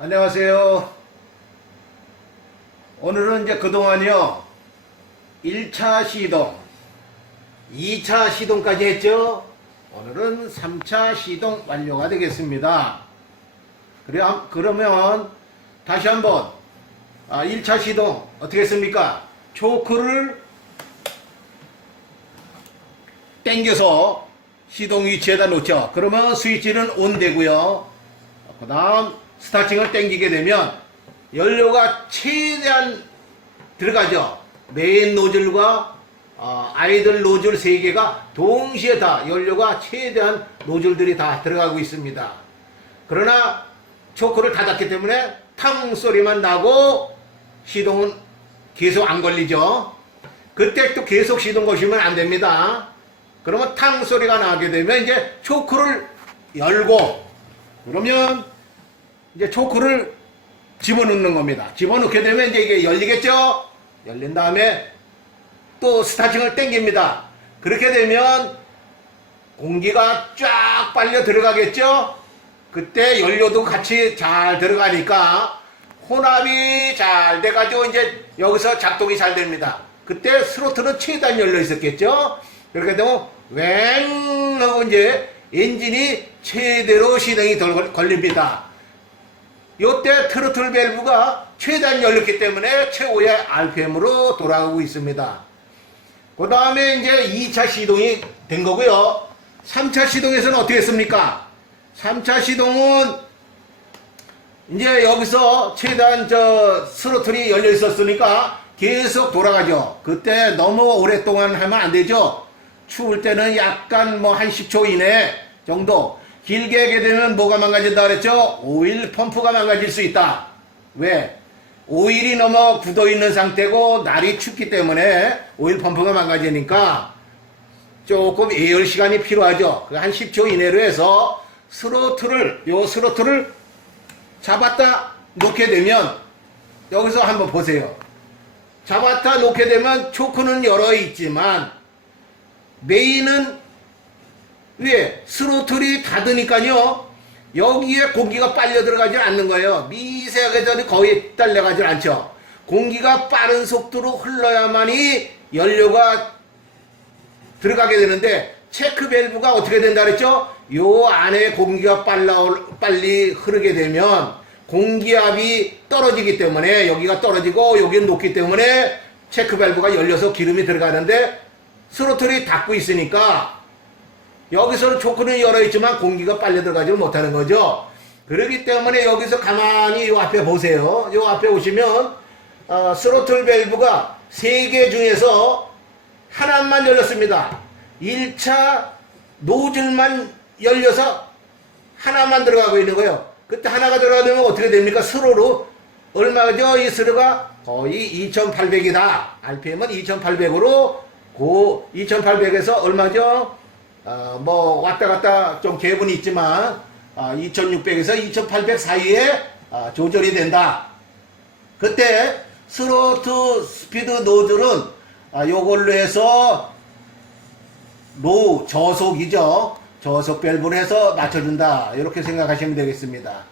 안녕하세요. 오늘은 이제 그동안요 1차 시동, 2차 시동까지 했죠. 오늘은 3차 시동 완료가 되겠습니다. 그러면 다시 한번 1차 시동 어떻게 했습니까? 초크를 당겨서 시동 위치에다 놓죠. 그러면 스위치는 온 되고요. 그 다음 스타팅을 당기게 되면 연료가 최대한 들어가죠. 메인 노즐과 아이들 노즐 3개가 동시에 다 연료가 최대한 노즐들이 다 들어가고 있습니다. 그러나 초크를 닫았기 때문에 탕 소리만 나고 시동은 계속 안 걸리죠. 그때 또 계속 시동 거시면 안 됩니다. 그러면 탕 소리가 나게 되면 이제 초크를 열고, 그러면 이제 초크를 집어넣는 겁니다. 집어넣게 되면 이제 이게 열리겠죠? 열린 다음에 또 스타팅을 당깁니다. 그렇게 되면 공기가 쫙 빨려 들어가겠죠? 그때 연료도 같이 잘 들어가니까 혼합이 잘 돼가지고 이제 여기서 작동이 잘 됩니다. 그때 스로틀은 최대한 열려 있었겠죠? 그렇게 되면 웽 하고 이제 엔진이 최대로 시동이 걸립니다. 요때 트로틀 밸브가 최대한 열렸기 때문에 최고의 RPM으로 돌아가고 있습니다. 그 다음에 이제 2차 시동이 된 거고요. 3차 시동에서는 어떻게 했습니까? 3차 시동은 이제 여기서 최대한 스로틀이 열려 있었으니까 계속 돌아가죠. 그때 너무 오랫동안 하면 안 되죠. 추울 때는 약간 한 10초 이내 정도. 길게 하게 되면 뭐가 망가진다 그랬죠? 오일 펌프가 망가질 수 있다. 왜? 오일이 너무 굳어 있는 상태고 날이 춥기 때문에 오일 펌프가 망가지니까 조금 예열 시간이 필요하죠. 한 10초 이내로 해서 스로틀을 잡았다 놓게 되면, 여기서 한번 보세요. 잡았다 놓게 되면 초크는 열어 있지만 메인은 위에 스로틀이 닫으니까요 여기에 공기가 빨려 들어가지 않는 거예요. 미세하게 거의 딸려가지 않죠. 공기가 빠른 속도로 흘러야만이 연료가 들어가게 되는데, 체크 밸브가 어떻게 된다 그랬죠? 요 안에 공기가 빨리 흐르게 되면 공기압이 떨어지기 때문에, 여기가 떨어지고 여기는 높기 때문에 체크 밸브가 열려서 기름이 들어가는데, 스로틀이 닫고 있으니까 여기서는 초크는 열어있지만 공기가 빨려 들어가지 못하는 거죠. 그렇기 때문에 여기서 가만히 요 앞에 보세요. 요 앞에 오시면 스로틀 밸브가 3개 중에서 하나만 열렸습니다. 1차 노즐만 열려서 하나만 들어가고 있는 거예요. 그때 하나가 들어가면 어떻게 됩니까? 스로로 얼마죠? 이 스로가 거의 2800이다. RPM은 2800으로, 그 2800에서 얼마죠? 왔다 갔다 좀 갭은 있지만 2600에서 2800 사이에 조절이 된다. 그때 스로틀 스피드 노즐은 요걸로 해서 로우 저속이죠. 저속 밸브를 해서 맞춰준다. 이렇게 생각하시면 되겠습니다.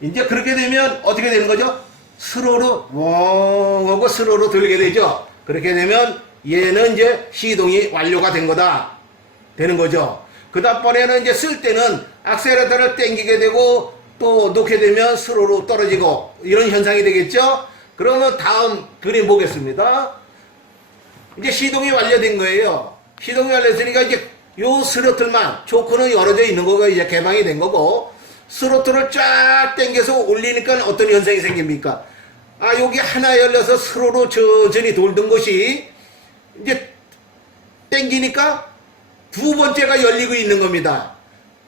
이제 그렇게 되면 어떻게 되는 거죠? 스로로 웡 하고 스로로 들게 되죠. 그렇게 되면 얘는 이제 시동이 완료가 된 거다. 되는 거죠. 그 다음번에는 이제 쓸 때는 악셀레터를 당기게 되고 또 놓게 되면 스로로 떨어지고 이런 현상이 되겠죠. 그러면 다음 그림 보겠습니다. 이제 시동이 완료된 거예요. 시동이 완료했으니까 이제 요 스로틀만, 초크는 열어져 있는 거가 이제 개방이 된 거고, 스로틀을 쫙 당겨서 올리니까 어떤 현상이 생깁니까? 여기 하나 열려서 스로로 천천히 돌던 것이 이제 당기니까 두 번째가 열리고 있는 겁니다.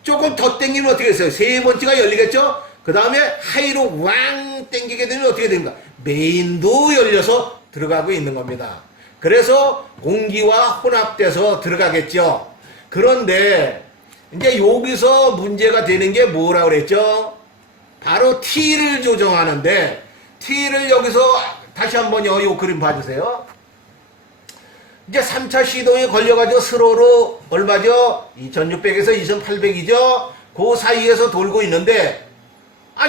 조금 더 당기면 어떻게 했어요? 세 번째가 열리겠죠? 그 다음에 하이로 왕 당기게 되면 어떻게 됩니까? 메인도 열려서 들어가고 있는 겁니다. 그래서 공기와 혼합돼서 들어가겠죠. 그런데 이제 여기서 문제가 되는 게 뭐라고 그랬죠? 바로 T를 조정하는데, T를 여기서 다시 한번요, 요 그림 봐주세요. 이제 3차 시동에 걸려가지고 스로로 얼마죠? 2600에서 2800이죠? 그 사이에서 돌고 있는데,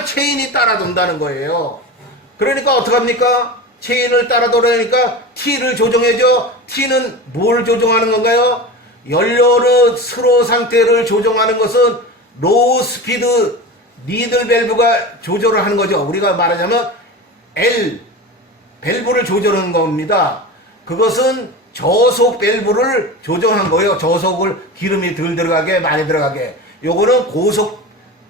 체인이 따라 돈다는 거예요. 그러니까 어떡합니까? 체인을 따라 돌아니까 T를 조정해줘. T는 뭘 조정하는 건가요? 연료의 스로 상태를 조정하는 것은 로우 스피드 니들 밸브가 조절을 하는 거죠. 우리가 말하자면 L 밸브를 조절하는 겁니다. 그것은 저속 밸브를 조정한 거예요. 저속을 기름이 덜 들어가게 많이 들어가게. 요거는 고속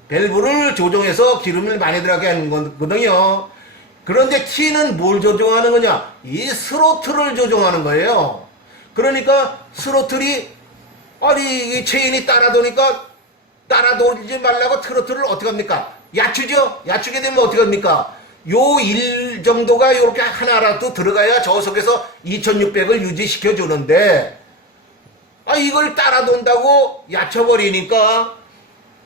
밸브를 조정해서 기름을 많이 들어가게 하는 거거든요. 그런데 T는 뭘 조정하는 거냐? 이 스로틀을 조정하는 거예요. 그러니까 스로틀이 이 체인이 따라 도니까 따라 돌지 말라고 트로틀을 어떻게 합니까? 낮추죠? 낮추게 되면 어떻게 합니까? 요 1 정도가 이렇게 하나라도 들어가야 저속에서 2600을 유지시켜 주는데 이걸 따라 돈다고 낮춰버리니까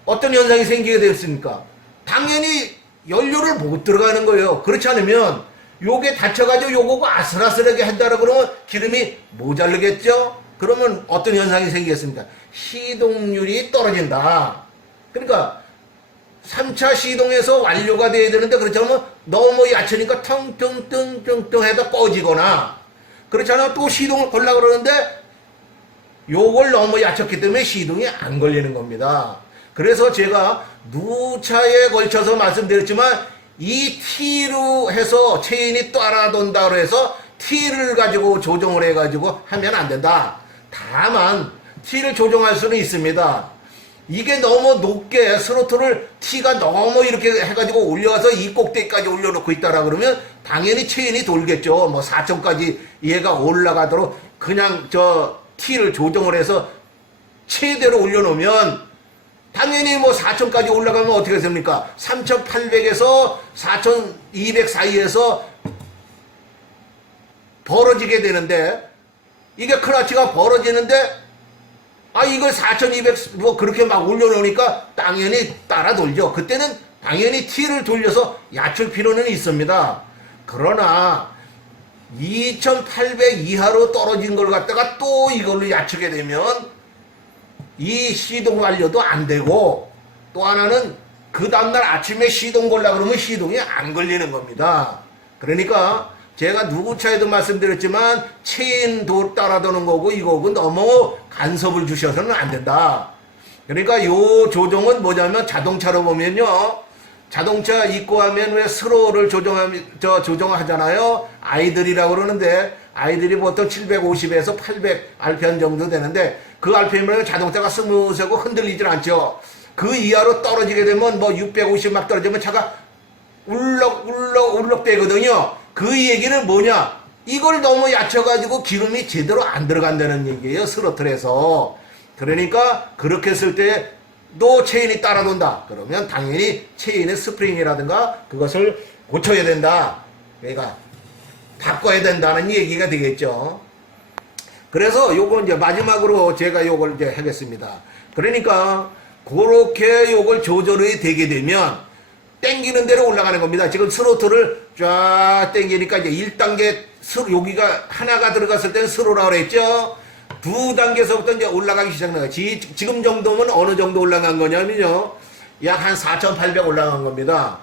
어떤 현상이 생기게 되었습니까? 당연히 연료를 못 들어가는 거예요. 그렇지 않으면 요게 닫혀가지고 요거가 아슬아슬하게 한다라 그러면 기름이 모자르겠죠? 그러면 어떤 현상이 생기겠습니까? 시동률이 떨어진다. 그러니까 3차 시동에서 완료가 돼야 되는데 그렇지 않으면 너무 얕으니까 텅텅텅텅텅 해서 꺼지거나 그렇지 않으면 또 시동을 걸려고 그러는데 요걸 너무 얕췄기 때문에 시동이 안 걸리는 겁니다. 그래서 제가 누차에 걸쳐서 말씀드렸지만 이 T로 해서 체인이 따라 돈다고 해서 T를 가지고 조정을 해가지고 하면 안 된다. 다만 T를 조정할 수는 있습니다. 이게 너무 높게 스로틀을 T가 너무 이렇게 해가지고 올려서 이 꼭대기까지 올려놓고 있다라 그러면 당연히 체인이 돌겠죠. 뭐 4천까지 얘가 올라가도록 그냥 T를 조정을 해서 최대로 올려놓으면 당연히 뭐 4천까지 올라가면 어떻게 됩니까? 3,800에서 4,200 사이에서 벌어지게 되는데 이게 클러치가 벌어지는데 이걸 4,200 뭐 그렇게 막 올려놓으니까 당연히 따라 돌죠. 그때는 당연히 T를 돌려서 낮출 필요는 있습니다. 그러나 2,800 이하로 떨어진 걸 갖다가 또 이걸로 낮추게 되면 이 시동 완료도 안 되고 또 하나는 그 다음날 아침에 시동 걸라 그러면 시동이 안 걸리는 겁니다. 그러니까 제가 누구 차에도 말씀드렸지만 체인도 따라 도는 거고 이거고 너무 간섭을 주셔서는 안 된다. 그러니까 요 조정은 뭐냐면 자동차로 보면요. 자동차 입고하면 왜 스로를 조정하잖아요. 아이들이라고 그러는데 아이들이 보통 750에서 800 RPM 정도 되는데 그 RPM으로 자동차가 스무스하고 흔들리질 않죠. 그 이하로 떨어지게 되면 뭐 650 막 떨어지면 차가 울럭 되거든요. 그 얘기는 뭐냐? 이걸 너무 얕혀가지고 기름이 제대로 안 들어간다는 얘기예요. 스로틀에서. 그러니까 그렇게 했을 때도 체인이 따라 돈다. 그러면 당연히 체인의 스프링이라든가 그것을 고쳐야 된다. 그러니까 바꿔야 된다는 얘기가 되겠죠. 그래서 요거 이제 마지막으로 제가 요걸 이제 하겠습니다. 그러니까 그렇게 요걸 조절이 되게 되면 땡기는 대로 올라가는 겁니다. 지금 스로틀을 쫙 땡기니까 이제 1단계 여기가 하나가 들어갔을 때는 스로라고 그랬죠. 2단계서부터 이제 올라가기 시작하는 거예요. 지금 정도면 어느 정도 올라간 거냐면요. 약 한 4,800 올라간 겁니다.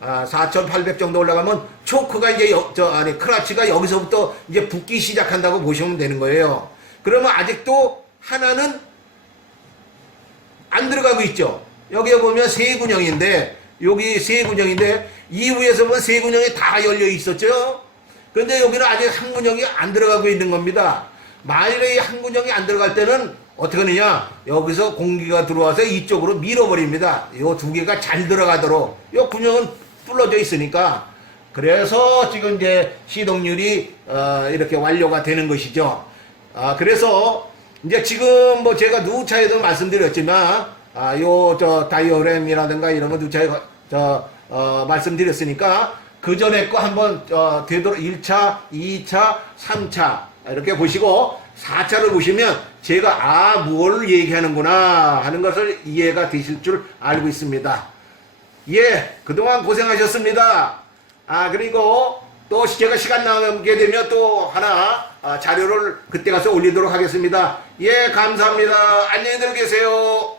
4,800 정도 올라가면 초크가 이제 클러치가 여기서부터 이제 붓기 시작한다고 보시면 되는 거예요. 그러면 아직도 하나는 안 들어가고 있죠. 여기 보면 세 군형인데 여기 세 군형인데 이후에서 보면 세 군형이 다 열려 있었죠. 그런데 여기는 아직 한 군형이 안 들어가고 있는 겁니다. 만일에 이 한 군형이 안 들어갈 때는 어떻게 하느냐, 여기서 공기가 들어와서 이쪽으로 밀어버립니다. 이 두 개가 잘 들어가도록. 이 군형은 뚫어져 있으니까. 그래서 지금 이제 시동률이 이렇게 완료가 되는 것이죠. 그래서 이제 지금 뭐 제가 누차에도 말씀드렸지만 다이오램이라든가 이런 거 누차에 말씀드렸으니까 그 전에 거 한번 되도록 1차, 2차, 3차 이렇게 보시고 4차를 보시면 제가 뭘 얘기하는구나 하는 것을 이해가 되실 줄 알고 있습니다. 예, 그동안 고생하셨습니다. 그리고 또 제가 시간 나게 되면 또 하나 자료를 그때 가서 올리도록 하겠습니다. 예, 감사합니다. 안녕히들 계세요.